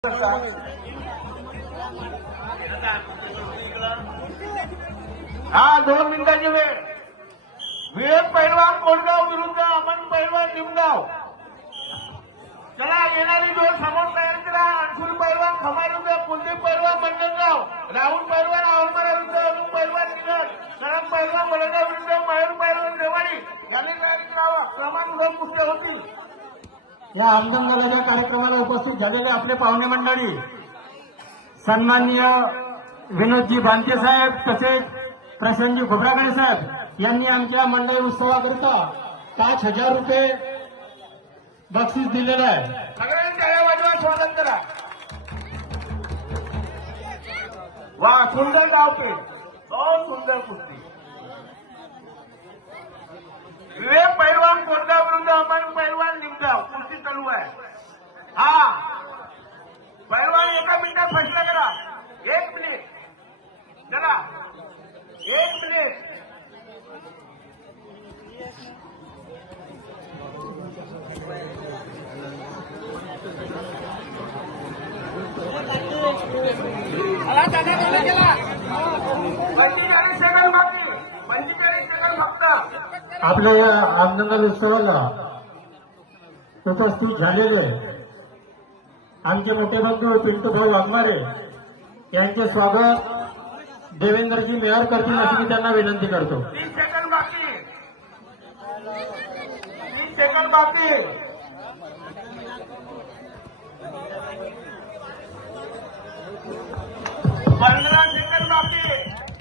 हा 2 मिनिटाची वेळ. विवेक पैलवान कोंडगाव विरुद्ध अमन पैलवान निमगाव. चला येणारी जोड समोर तयार करा. अंशुल पैलवान खमाविरुद्ध कुलदीप पैलवान मंडणगाव. राहुल पैलवान आवलमारा विरुद्ध अनु पैलवान निगड. शरद पैलवान वडगाव विरुद्ध मयूर पैलवान रेवाडी यांनी तयारी करावा. क्रमांक 2 कुस्त्या होतील. या आमदार दलाच्या कार्यक्रमाला उपस्थित झालेले आपले पाहुणे मंडळी, सन्माननीय विनोदजी भांते साहेब तसेच प्रशांतजी खोब्रागडे साहेब यांनी आमच्या मंडळ उत्सवाकरिता 5,000 रुपये बक्षीस दिलेलं आहे. सगळ्यांनी टाळ्या वाजवा, स्वागत करा. वा सुंदर डावपेच, बहुत सुंदर कुस्ती. विवेक पैलवान कोंडगाव विरुद्ध अमन पैलवान निमगाव. कुस्ती चालू आहे. हा पैलवान 1 मिनिटात फैसला करा. 1 मिनिट. चला 1 मिनिट. आपल्या या आमदार उत्सवाला उपस्थित झालेले आमचे मोठे बंधू पिंटू भाऊ वाघमारे यांचे स्वागत देवेंद्रजी मेहर करतील अशी मी त्यांना विनंती करतो. 30 सेकंद बाकी. 30 सेकंद बाकी. 15 सेकंद बाकी.